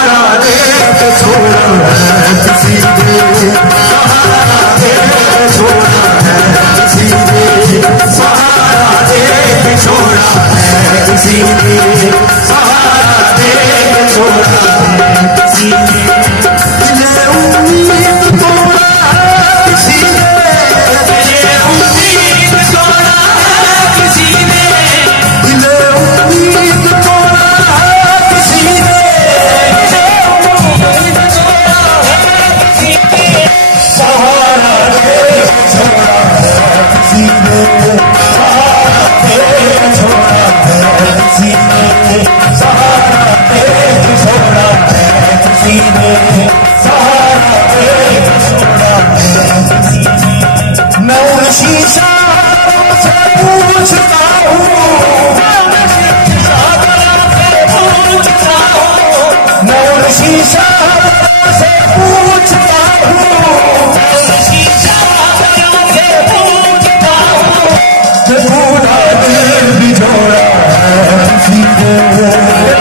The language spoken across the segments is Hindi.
सहारा दे के छोड़ा है किसी ने, सहारा दे के छोड़ा है किसी ने, सहारा दे के छोड़ा है किसी ने, सहारा दे के छोड़ा है किसी ने, ये उम्मीद तोड़ा है किसी ने, ये उम्मीद तोड़ा है किसी ने, ये उम्मीद तोड़ा है किसी ने, ये उम्मीद तोड़ा है किसी ने, सहारा दे छोड़ा है किसी ने, सहारा दे छोड़ा है किसी ने, सहारा दे छोड़ा है किसी ने, सहारा दे छोड़ा है किसी ने। मैं शीशा से पूछता हूँ, मैं शीशा से पूछता हूँ, मैं शीशा से पूछता हूँ, शीशा से पूछता हूँ, तूना दिल बिछोड़ा है किसी ने,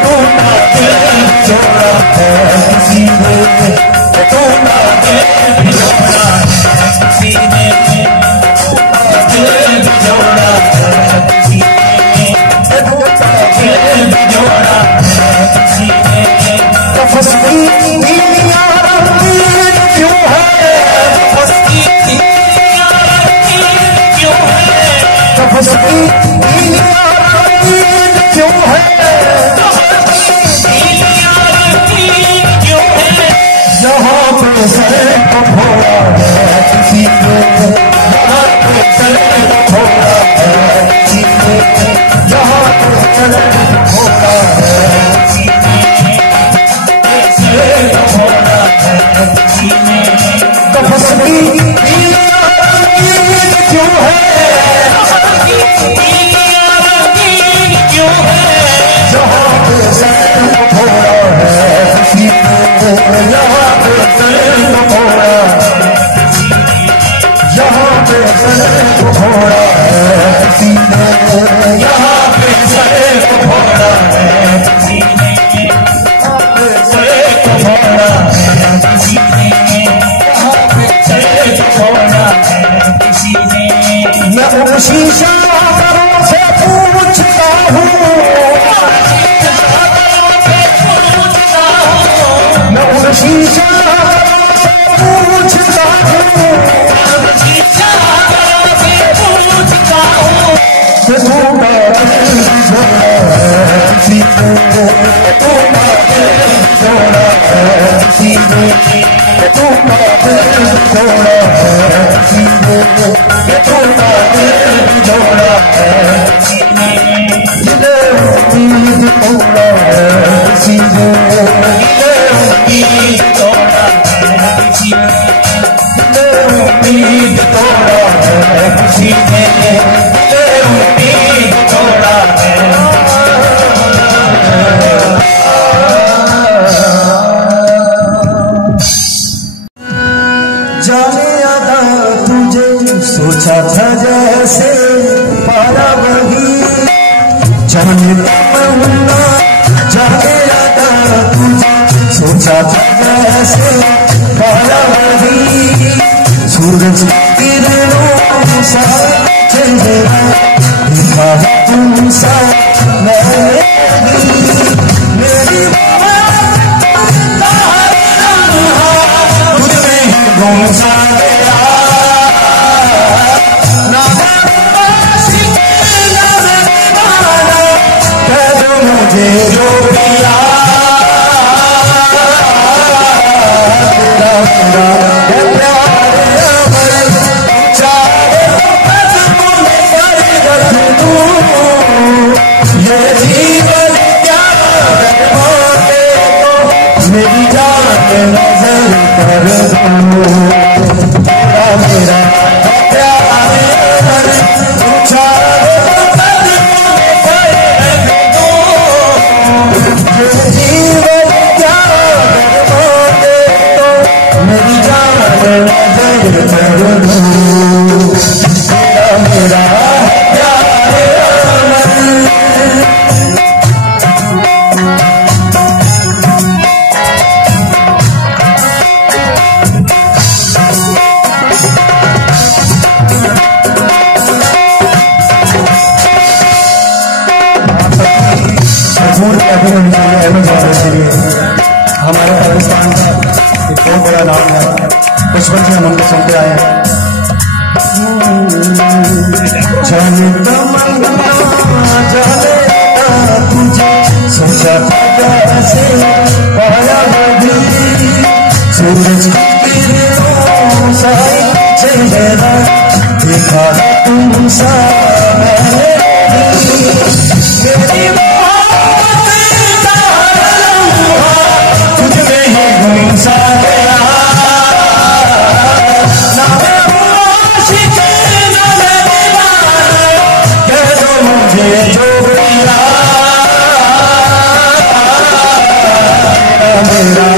तूना दिल बिछोड़ा है किसी ने, तूना दिल बिछोड़ा है किसी ने, दिल बिछोड़ा है किसी ने, तूना दिल बिछोड़ा है किसी ने। तपस की नीलियां रंगीन क्यों है, तपस की नीलियां रंगीन क्यों है, तपस की नीलियां रंगीन क्यों है, तपस की नीलियां रंगीन क्यों है। यहाँ पे सर को फोड़ा है किसी ने, यहाँ पे सर को फोड़ा है किसी ने, यहाँ पे सर को फोड़ा है किसी ने, सर को फोड़ा है किसी ने। तपस की नीलियां रंगीन क्यों है, तपस की नीलियां रंगीन क्यों है। यहाँ पे सर को फोड़ा है किसी ने, यहाँ पे सर को फोड़ा है किसी ने, यहाँ पे सर को फोड़ा है किसी ने, यहाँ पे सर को फोड़ा है किसी ने, यहाँ पे सर को फोड़ा है किसी ने, यहाँ पे सर को फोड़ा है किसी ने। मैं उन शीशा से पूछता हूँ, मैं उन शीशा से पूछता हूँ, शीशा से पूछता हूँ, तूना दिल छोड़ा है किसी ने, तूना दिल छोड़ा है किसी ने, तूना दिल छोड़ा है किसी ने, तूना दिल छोड़ा है किसी ने। ये उम्मीद तोड़ा है किसी ने, ये उम्मीद तोड़ा है किसी ने, ये उम्मीद तोड़ा है किसी ने, ये उम्मीद तोड़ा है। जाने आदा तुझे सोचा था जैसे पारा वही, जाने तमन्ना जाने आदा तुझे सोचा था जैसे पारा वही, सूरज किरणों सा चेहरा दिखा तुमसा मैंने मेरी तुझ में गुम सा गया, ना कह दो मुझे जो किया, तेरा तेरा प्यार अमर चाहे कदमों में कर रख दूं, ये जीवन क्या करवाते तो मेरी जान नजर कर दूं, तेरा मेरा प्यार अमर चाहे कदमों में कर रख दूं, ये जीवन क्या करवाते तो मेरी जान नजर कर दूं, तेरा मेरा प्यार अमर। हमारे पाकिस्तान का एक बहुत बड़ा नाम है, उस वक्त हम उनको सुनते आए हैं। तुझे सोचा कैसे पाया सूरज किरणों सा चेहरा देखा तुमसा मेरा